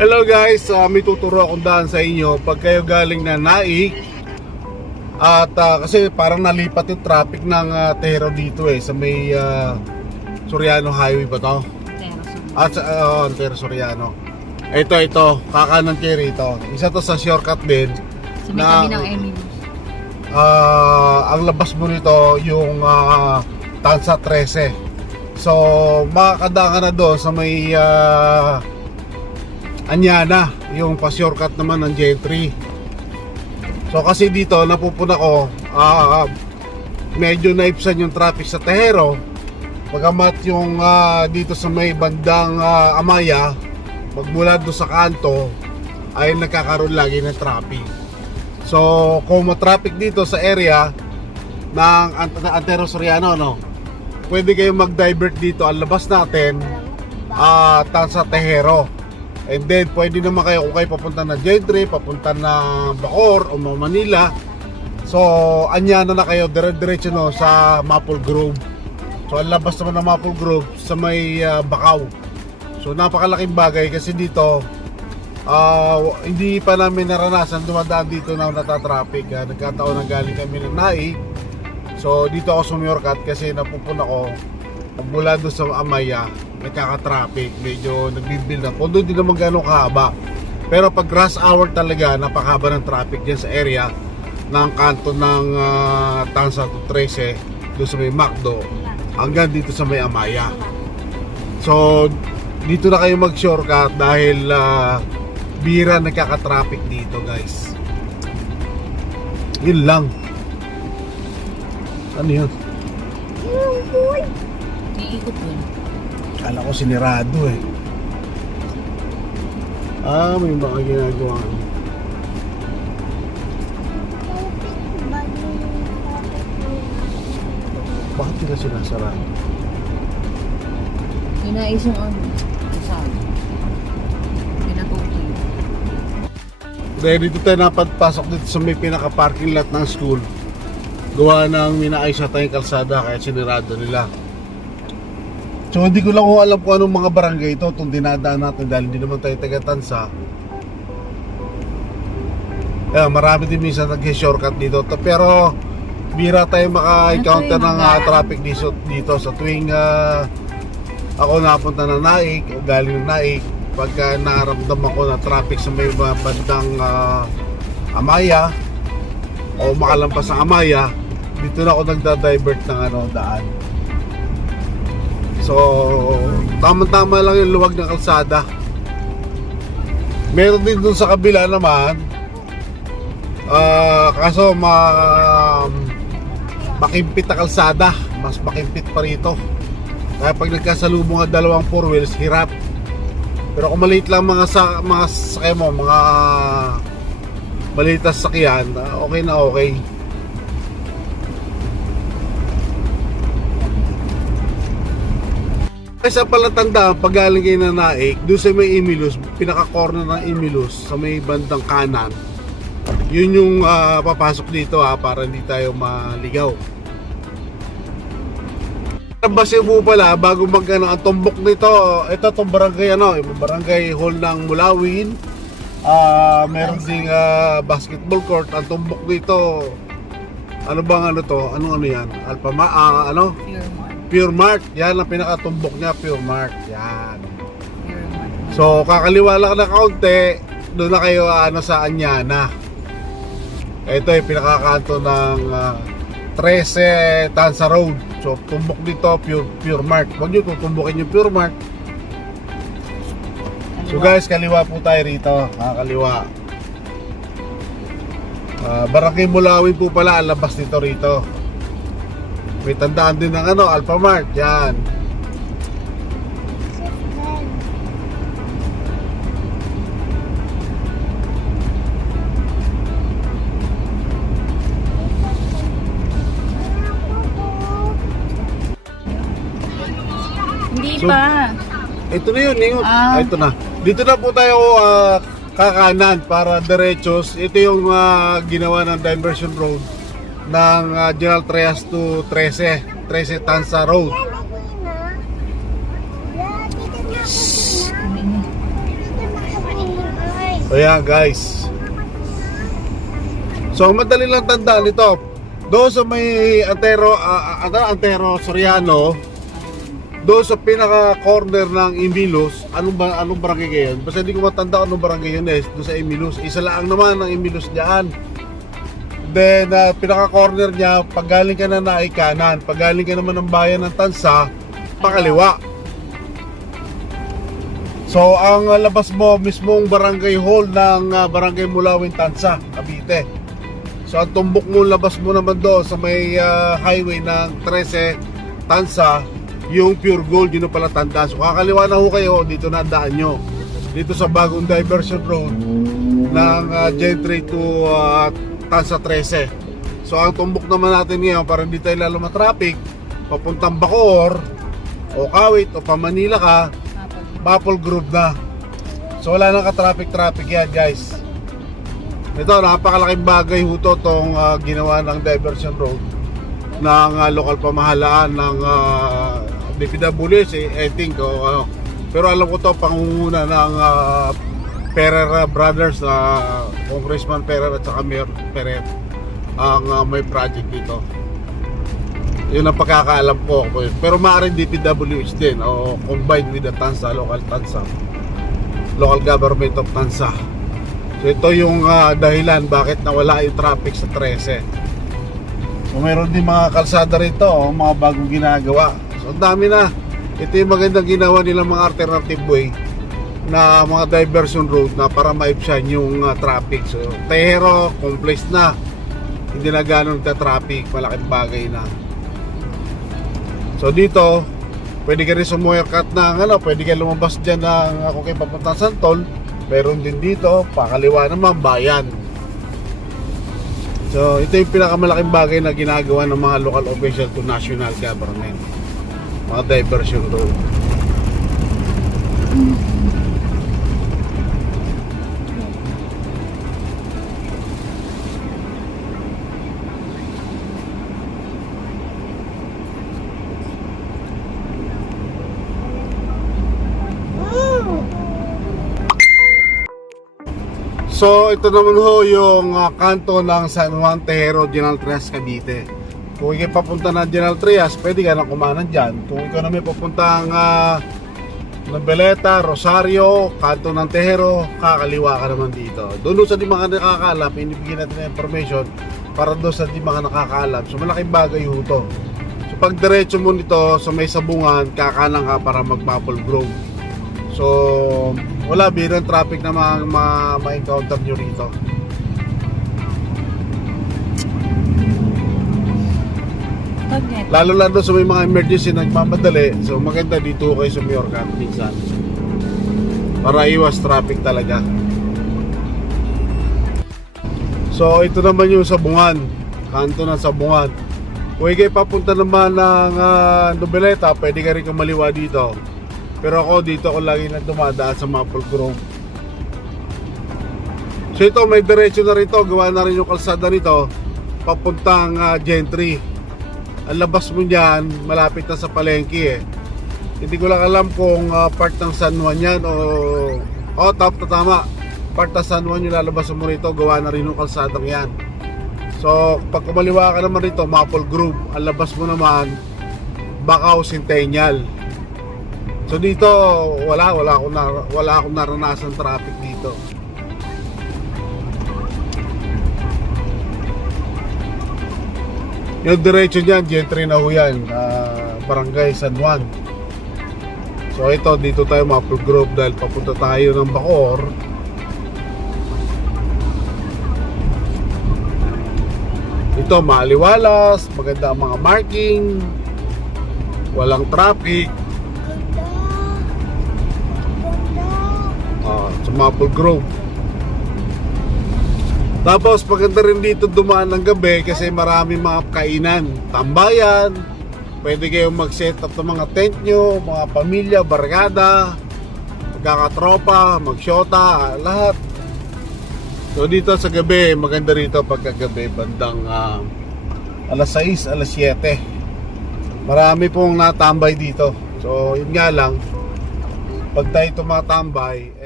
Hello guys, may tuturo akong daan sa inyo pag kayo galing na Naik. At kasi parang nalipat yung traffic ng Tehero dito sa may Soriano Highway ba to? At Antero Soriano. Ito, kakanan kayo rito. Isa to sa shortcut din. Sa may tabi ng Emilio. Ang labas mo nito yung Tansa 13. So makakadaan ka na doon sa may Anyana, yung pa-shortcut naman ng Gentry. So kasi dito napupuna ko, medyo naipsan yung traffic sa Tehero. Pagamat yung dito sa may bandang Amaya, magmula doon sa kanto ay nagkakaroon lagi ng traffic. So kung ma-traffic dito sa area ng Antero Soriano, no, pwede kayong mag-divert dito. Ang labas natin Tansa Tehero. And then pwede naman kayo kung kayo papunta na Gentry, papunta na Bacoor o Manila. So Anyana na kayo, dire-diretso no sa Maple Grove. So ang labas naman ng Maple Grove sa may Bacau. So napakalaking bagay kasi dito hindi pa namin naranasan dumadaan dito na natatraffic. Nagkataon na galing kami ng Naik. So dito ako sumyorkat kasi napupuna ko mula doon sa Amaya, nagkaka-traffic, medyo nagbibuild up. Although hindi naman gano'ng kahaba, pero pag rush hour talaga, napakahaba ng traffic dyan sa area ng kanto ng Tansa 13 doon sa may Macdo hanggang dito sa may Amaya. So dito na kayo mag-shortcut dahil bira nagkaka-traffic dito guys. Yun lang. Ano yun? Iikot yun. Kala ko sinirado may mga ginagawa. Bakit nila sinasarado? Inais yung ano. Kasama. Pinatutoy. Dahil dito tayo napagpasok dito sa may pinaka-parking lot ng school. Gawa ng minaayos na tayong kalsada kaya sinirado nila. So hindi ko lang kung alam kung anong mga barangay ito itong dinadaan natin dahil hindi naman tayo taga-Tansa. Marami din minsan nag-shortcut dito. Pero bira tayo maka-encounter ng traffic dito sa tuwing ako napunta na Naik o galing na Naik. Pagka nakaramdaman ko na traffic sa may bandang Amaya o makalampas ng Amaya, dito na ako nagda-divert ng daan. So tama-tama lang yung luwag ng kalsada. Meron din dun sa kabila naman, kaso makimpit na kalsada. Mas makimpit pa rito. Kaya pag nagkasalubong ang dalawang four wheels, hirap. Pero kung maliit lang mga sakay mo, mga maliit na sakyan, okay na okay. Isa pala tandaan, pag galing kayo na Naik, doon sa may Emilus, pinaka-corner ng Emilus, sa may bandang kanan, yun yung papasok dito para hindi tayo maligaw. Base po pala, bago ang tumbok nito, ito itong barangay, barangay hall ng Mulawin. Meron ding basketball court. Ang tumbok dito, ano yan? Pure Mart. Yan ang pinakatumbok niya, Pure Mart. Yan. So kakaliwa lang na kaunti, doon na kayo sa Anyana. Ito yung pinakakanto ng 13 Tansa Road. So tumbok dito, Pure Mart. Huwag nyo tutumbukin yung Pure Mart. So guys, kaliwa po tayo rito. Kaliwa. Barangay Mulawin po pala ang labas nito rito. May tandaan din ng Alphamart. Yan. Hindi pa. Ito na yun. Ito na. Dito na po tayo kakanan para direchos. Ito yung ginawa ng diversion road ng General Trias to 13 Tansa Road. Ayan guys. So madali lang tandaan ito. Doon sa may Antero Soriano, doon sa pinaka corner ng Emilus, anong barangay kayo? Basta hindi ko matanda anong barangay yun eh. Doon sa Emilus, isa lang naman ang Emilus diyan. Then pinaka corner niya, pag galing ka na kanan, pag galing ka naman ng bayan ng Tansa, pakaliwa. So ang labas mo mismong barangay hall ng Barangay Mulawin, Tansa, Cavite. So ang tumbok mo, labas mo naman doon sa may highway ng 13 Tansa, yung Pure Gold, yun na pala tanda. So kakaliwa na ho kayo, dito na ang daan nyo. Dito sa bagong diversion road ng Gentry to Tansa 13. So ang tumbok naman natin ngayon, para hindi tayo lalo matraffic, papuntang Bacoor o Kawit o pa Manila ka, Maple Grove na. So wala nang ka-traffic yan guys. Ito, napakalaking bagay ho to tong ginawa ng diversion road ng lokal pamahalaan ng DPWS, I think, pero alam ko to pangunguna ng Ferrer Brothers, Congressman Ferrer at saka Mayor Ferrer ang may project dito. Yun ang pagkakaalam ko. Pero maaaring DPWH din o combined with the Tansa, local government of Tansa. So ito yung dahilan bakit nawala yung traffic sa 13. So mayroon din mga kalsada rito, mga bagong ginagawa. So ang dami na. Ito yung magandang ginawa nilang mga alternative way na mga diversion road na para maipsan yung traffic. So Tehero, complex na. Hindi na ganun traffic, malaking bagay na. So dito, pwede ka rin sumuerkat ng pwede ka lumabas dyan ng ako kay papuntang Santol. Meron din dito, pakaliwa naman, bayan. So ito yung pinakamalaking bagay na ginagawa ng mga local official to national government, mga diversion road. So ito naman ho yung kanto ng San Juan, Tehero, General Trias, Cavite. Kung ikaw papunta ng General Trias, pwede ka nang kumanan dyan. Kung ikaw naman papuntang Nobeleta, Rosario, kanto ng Tehero, kakaliwa ka naman dito. Doon sa di mga nakakaalam, inibigyan natin ng information para doon sa di mga nakakaalam. So malaking bagay ho to. So pag diretso mo nito sa may sabungan, kakanan ka para mag-Maple Grove. So wala birang traffic na ma-encounter nyo rito. Lalo lang doon sa may mga emergency nagmamadali. So maganda dito kayo sa Mayorkat minsan para iwas traffic talaga. So ito naman yung Sabungan, kanto ng Sabungan. Kung kayo papunta naman ng Nobeleta, pwede ka rin kumaliwa dito. Pero ako dito ako lagi na dumadaan sa Maple Grove. So ito may diretso na rito, gawa na rin yung kalsada nito papuntang Gentry. Ang labas mo dyan, malapit na sa palengke eh. Hindi ko lang alam kung part ng San Juan yan o tama, part ng San Juan yung lalabas mo rito, gawa na rin yung kalsadang yan. So pag kumaliwa ka naman rito, Maple Grove. Ang labas mo naman, Bacau, Centennial. So dito wala akong naranasan traffic dito. Yung diretso niyan, Gentry na ho yan, Barangay San Juan. So ito, dito tayo Maple Grove dahil papunta tayo ng Bacoor. Ito maaliwalas, maganda ang mga marking, walang traffic. Sa Maple Grove. Tapos maganda rin dito dumaan ng gabi kasi marami mga kainan, tambayan. Pwede kayong mag-set up ng mga tent nyo, mga pamilya, barkada, magkakatropa, magsyota, lahat. So dito sa gabi, maganda rito pagkagabi, bandang alas 6, alas 7. Marami pong natambay dito. So yun nga lang, pag tayo tumatambay